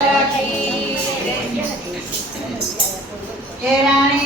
Aquí. Eran